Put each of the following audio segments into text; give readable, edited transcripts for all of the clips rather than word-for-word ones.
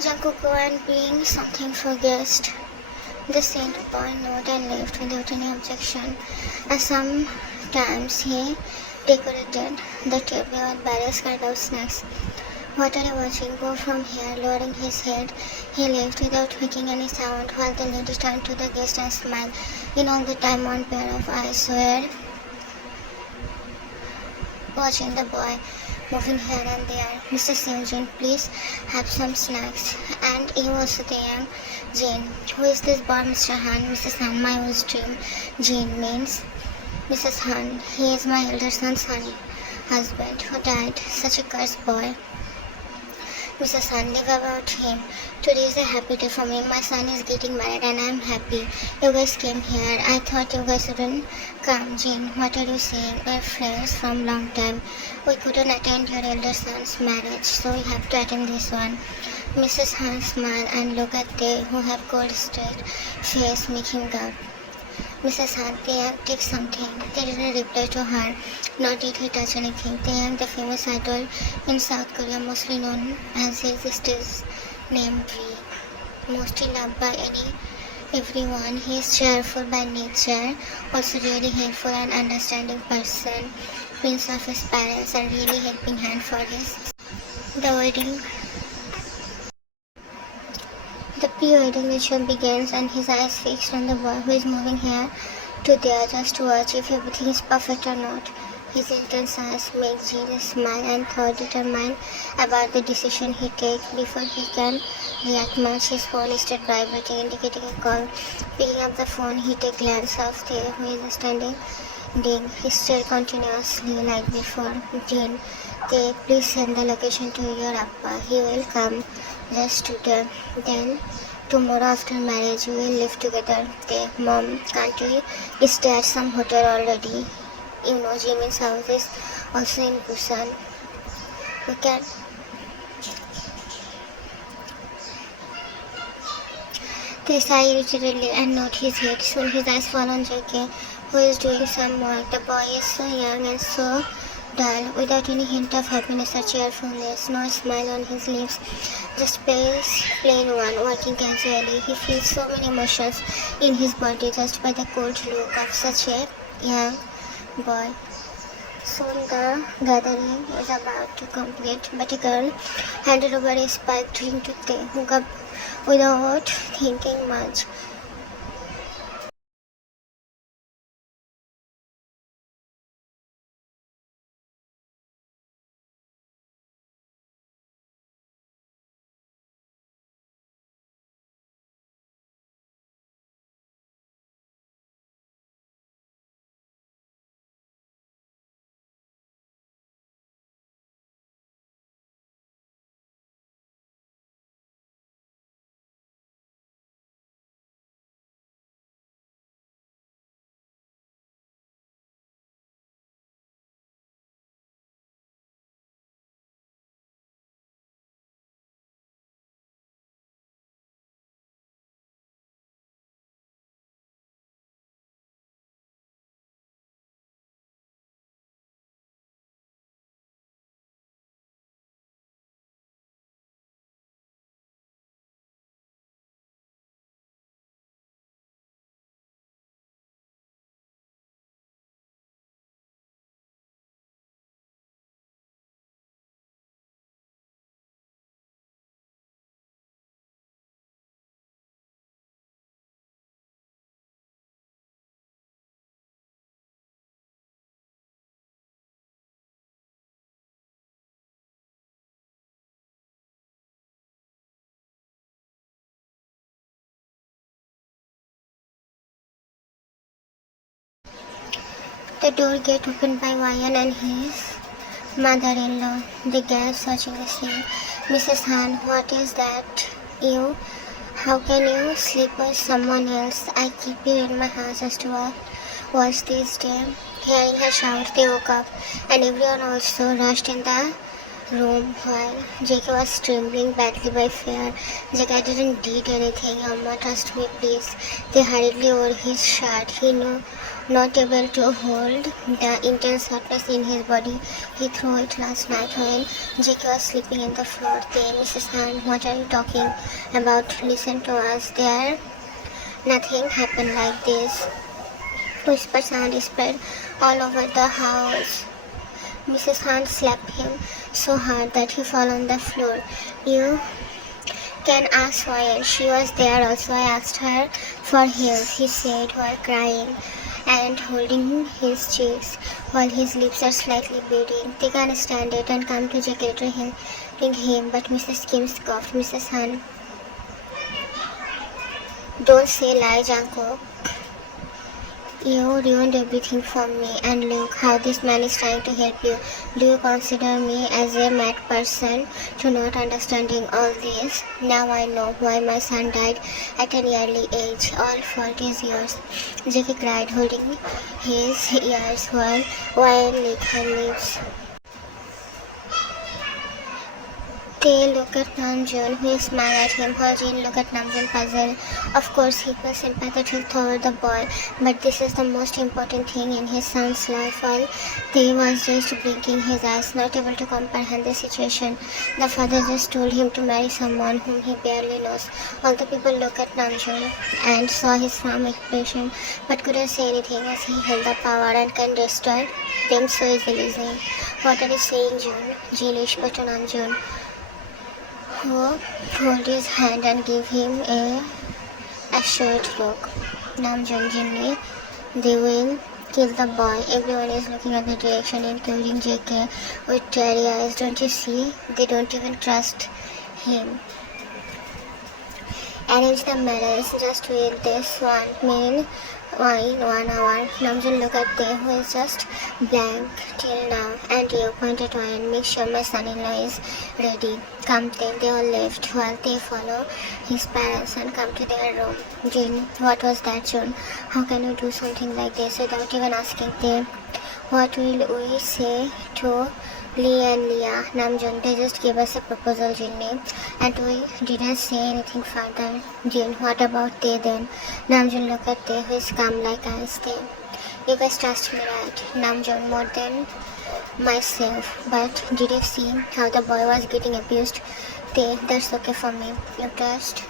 Jungkook go and bring something for guest. The sent boy note and left without any objection. And sometimes he decorated the table with various kind of snacks. What are you watching? Go from here. Lowering his head, he left without making any sound while the lady turned to the guest and smiled. In all the time, one pair of eyes were watching the boy moving here and there. Mr. Seung-jin, please have some snacks. And you also, Taehyung. Jane, who is this boy, Mr. Han? Mrs. Han, my old dream. Jane means Mrs. Han. He is my elder son's husband who died. Such a cursed boy. Mrs. Han, live about him. Today is a happy day for me. My son is getting married and I am happy. You guys came here. I thought you guys wouldn't come. Jane, what are you saying? We're friends from long time. We couldn't attend your elder son's marriage, so we have to attend this one. Mrs. Han smiled and looked at they who have cold straight face making up. Mrs. Han, Taehyung, take something. They didn't reply to her, nor did he touch anything. Taehyung, the famous idol in South Korea, mostly known as his stage name V. Mostly loved by everyone. He is cheerful by nature, also really helpful and understanding person. Prince of his parents and really helping hand for the wedding. The pre-wedding ritual begins and his eyes fixed on the boy who is moving here to there just to watch if everything is perfect or not. His intense eyes make Jesus smile and thought determined about the decision he takes before he can react much. His phone started vibrating, indicating a call. Picking up the phone, he takes a glance of Tae, who is standing. He stared continuously like before. Jane, Tae, please send the location to your appa. He will come just today. Then tomorrow after marriage we will live together. Tae, Mom, can't we stay at some hotel already? You know Jimin's house is also in Busan. We can. They sigh irritatedly and nod his head. Soon his eyes fall on JK, who is doing some work. The boy is so young and so dull, without any hint of happiness or cheerfulness, no smile on his lips, just plain one, working casually. He feels so many emotions in his body just by the cold look of such a young boy. Soon the gathering is about to complete, but a girl handed over a spiked drink to Taehyung without thinking much. The door gate opened by Ryan and his mother-in-law. They gasped, searching the scene. Mrs. Han, what is that? You? How can you sleep with someone else? I keep you in my house just to watch this day. Hearing her shout, they woke up, and everyone also rushed in the room while JK was trembling badly by fear. JK didn't did anything. Amma, trust me, please. They hurriedly wore his shirt. He knew Not able to hold the intense hotness in his body, he threw it last night when Jake was sleeping in the floor. They, Mrs. Han, what are you talking about? Listen to us. There, nothing happened like this. Whisper sound spread all over the house. Mrs. Han slapped him so hard that he fell on the floor. You can ask why. She was there also. I asked her for help, he said while crying and holding his cheeks while his lips are slightly bleeding. They can't stand it and come to secretary him, but Mrs. Kim scoffed. Mrs. Han, don't say lies, Uncle. You ruined everything for me, and look how this man is trying to help you. Do you consider me as a mad person to not understanding all this? Now I know why my son died at an early age. All fault is yours. Jackie cried, holding his ears while licked her lips. They look at Namjoon, who smiled at him. Jin looked at Namjoon puzzled. Of course, he was sympathetic toward the boy, but this is the most important thing in his son's life. While he was just blinking his eyes, not able to comprehend the situation, the father just told him to marry someone whom he barely knows. All the people looked at Namjoon and saw his firm expression, but couldn't say anything as he held the power and can destroy them so easily. What are you saying, June? Jin whispered to Namjoon, who hold his hand and give him a assured look. Namjoon, Jimmy, they will kill the boy. Everyone is looking at the direction, including JK, with teary eyes. Don't you see? They don't even trust him. Arrange the marriage, just with this one mean in 1 hour. Namjoon looked at Tae, who is just blank till now, and you pointed to and make sure my son-in-law is ready. Come Tae, they all left while they follow his parents and come to their room. Jin, what was that, June? How can you do something like this without even asking Tae? What will we say to Lee and Leah? Namjoon, they just gave us a proposal, Jinni, and we didn't say anything further. Jin, what about Tae then? Namjoon looked at Tae, who is calm like ice. Tae, you guys trust me, right? Namjoon, more than myself. But did you see how the boy was getting abused? Tae, that's okay for me. You trust?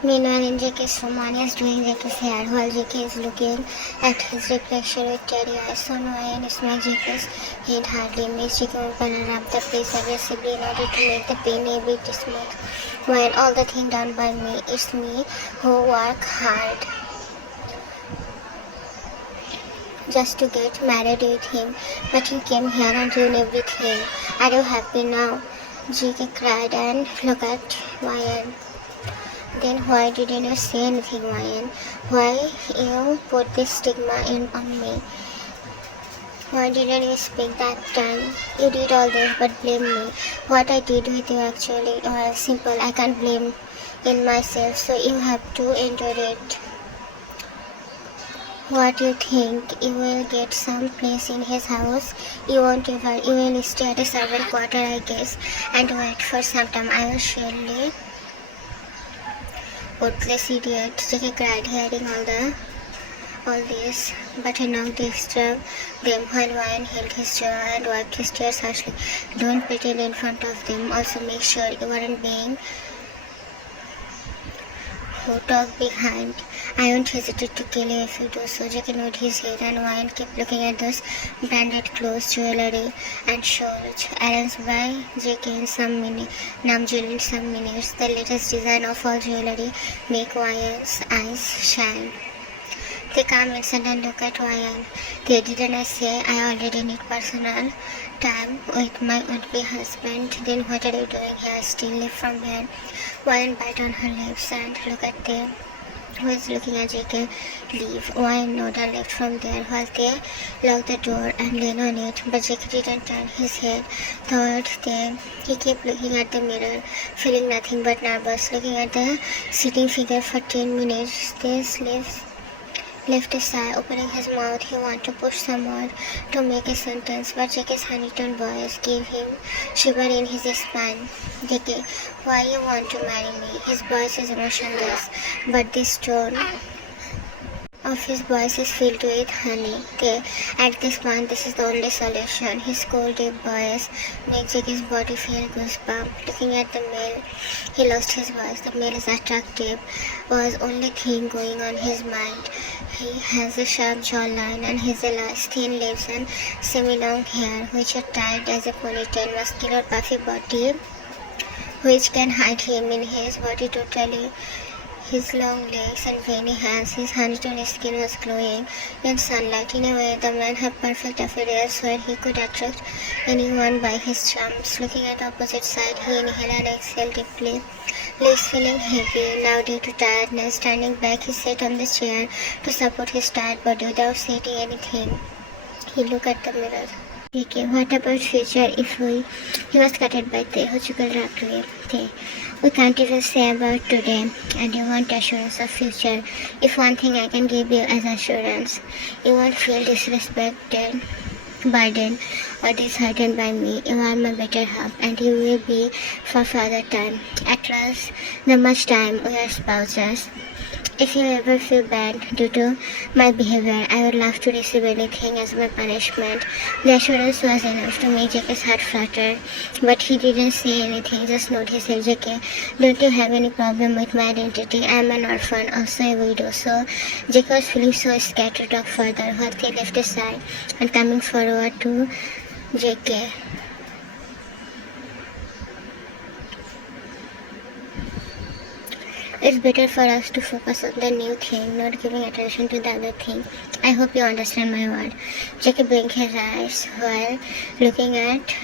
Meanwhile, in JK's room, Anya is doing JK's hair while JK is looking at his reflection with teary eyes. So Ryan smacks JK's head hardly, makes JK open and rub the place aggressively in order to make the pain a bit smooth. When all the thing done by me, it's me who work hard just to get married with him, but you came here and ruined everything. Are you happy now? JK cried and looked at Ryan. Then why didn't you say anything, Ryan? Why you put this stigma on me? Why didn't you speak that time? You did all this but blame me. What I did with you actually was simple. I can't blame in myself, so you have to endure it. What you think? You will get some place in his house? You won't ever. You will stay at a servant quarter, I guess, and wait for some time. I will surely. Worthless idiot. Jackie cried, hearing all this, but he knocked disturb them while Ryan held his jaw and wiped his tears harshly. Don't pretend in front of them. Also make sure you aren't being who talk behind. I won't hesitate to kill you if you do so. Jackie nodded his head and Ryan kept looking at those branded clothes, jewelry and shawls arranged by Jackie in some Namjoon in some minutes. The latest design of all jewelry make Ryan's eyes shine. They come inside and look at Ryan. They didn't I say I already need personal time with my would-be husband? Then what are you doing here? Still live from here? Ryan bite on her lips and look at them. Who is looking at Jake leave? Ryan nodded left from there while they locked the door and leaned on it. But Jake didn't turn his head toward them. He kept looking at the mirror, feeling nothing but nervous, looking at the sitting figure for 10 minutes. They left a sigh, opening his mouth. He wanted to push some word to make a sentence, but Jake's honeytone voice gave him shiver in his spine. Jake, why you want to marry me? His voice is emotionless, but this tone of his voice is filled with honey. At this point, this is the only solution. His cold, deep voice makes Jackie's body feel goosebumps. Looking at the male, he lost his voice. The male is attractive, was only thing going on his mind. He has a sharp jawline and hazel-eyes, thin lips and semi-long hair, which are tied as a ponytail, muscular, puffy body, which can hide him in his body totally. His long legs and veiny hands, his honeytone skin was glowing in sunlight. In a way, the man had perfect appearance where he could attract anyone by his charms. Looking at the opposite side, he inhaled and exhaled deeply. Legs feeling heavy, now due to tiredness. Standing back, he sat on the chair to support his tired body without saying anything. He looked at the mirror. Okay, what about future if he was cut by Taehyung rapidly. We can't even say about today, and you want assurance of future. If one thing I can give you as assurance, you won't feel disrespected, burdened, or disheartened by me. You are my better half, and you will be for further time. At last, the much time we are spouses. If you ever feel bad due to my behavior, I would love to receive anything as my punishment. The assurance was enough to make Jake's heart flutter, but he didn't say anything, just nodded his head. Jake, don't you have any problem with my identity? I am an orphan, also a widow. So Jake was feeling so scared to talk further, while they left aside and coming forward to Jake. It's better for us to focus on the new thing, not giving attention to the other thing. I hope you understand my word. Jacob blinked his eyes while looking at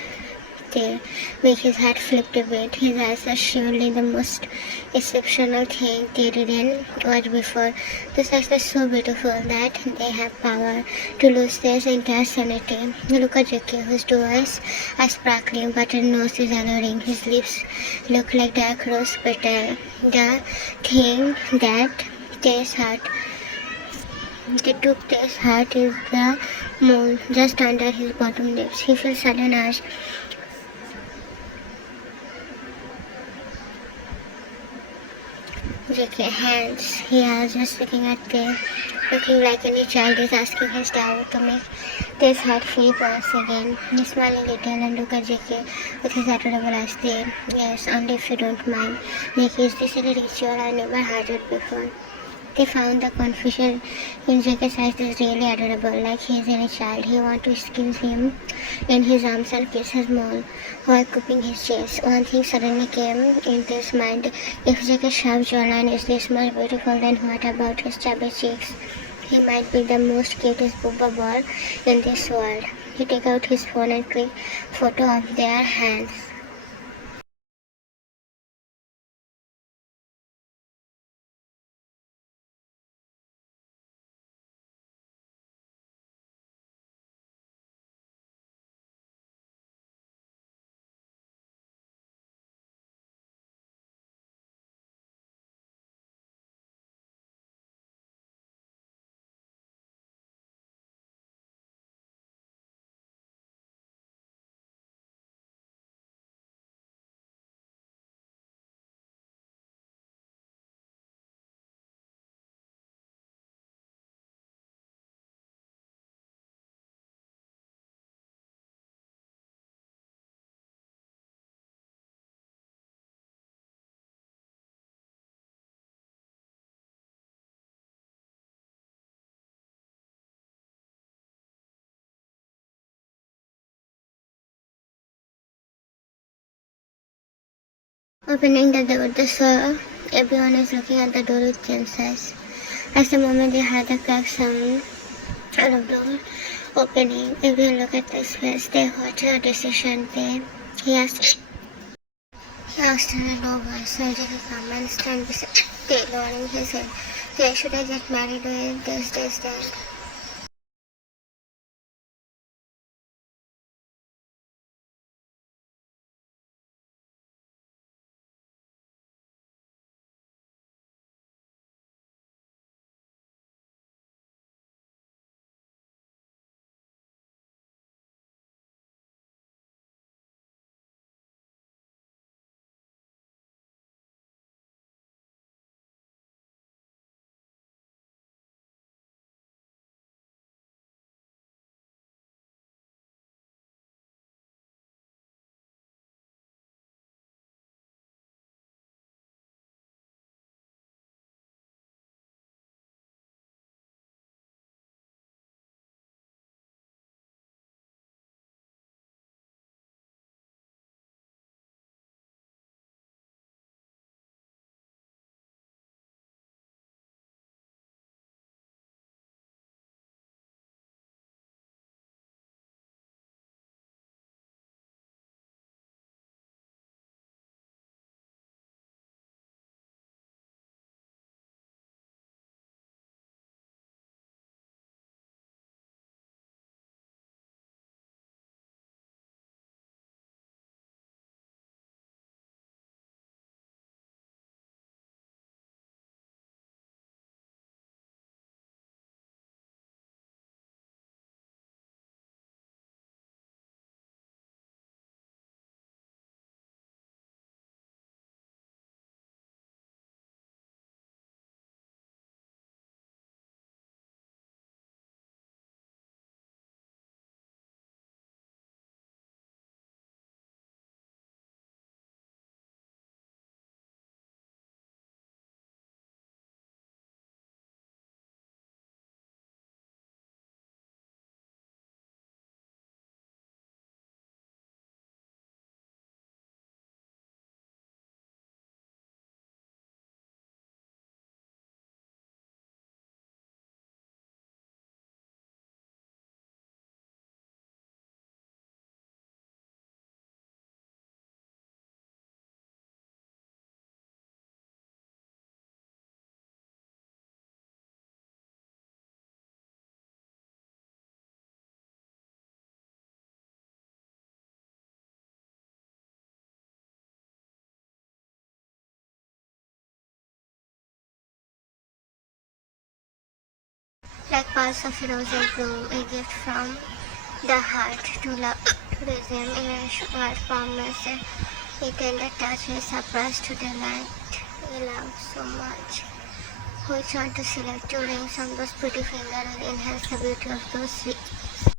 there, make his heart flipped a bit. His eyes are surely the most exceptional thing they didn't watch before. Those eyes are so beautiful that they have power to lose their entire sanity. Look at Jackie, whose two eyes are sparkling, but her nose is alluring. His lips look like dark rose petal. The thing that Tay's heart that took Tay's heart is the mole just under his bottom lips. He feels sudden urge Jackie hands. He was just looking at them, looking like any child is asking his dad to make this heart feel once again. He smiled a little and looked at Jackie with his adorable eyes there. Yes, only if you don't mind. Jackie, is this a ritual I never heard it before? They found the confusion in Jack's eyes is really adorable, like he is any child. He wants to squeeze him in his arms and kiss his mole while cupping his chest. One thing suddenly came into his mind. If Jack's sharp jawline is this much beautiful, then what about his chubby cheeks? He might be the most cutest booba boy in this world. He took out his phone and clicked photo of their hands. Opening the door, they saw everyone is looking at the door with tenses. As the moment they heard the crack sound of door opening, everyone looked at his face. They watched her decision then. He asked in a low voice, surgery come and stand beside Taylor, nodding his head. They should I get married with this, that. Like parts of a rosy bloom, a gift from the heart to love to resume in a short promise. A tender touch, a surprise to delight. We love so much. Who trying to select two rings on those pretty fingers and enhance the beauty of those sweet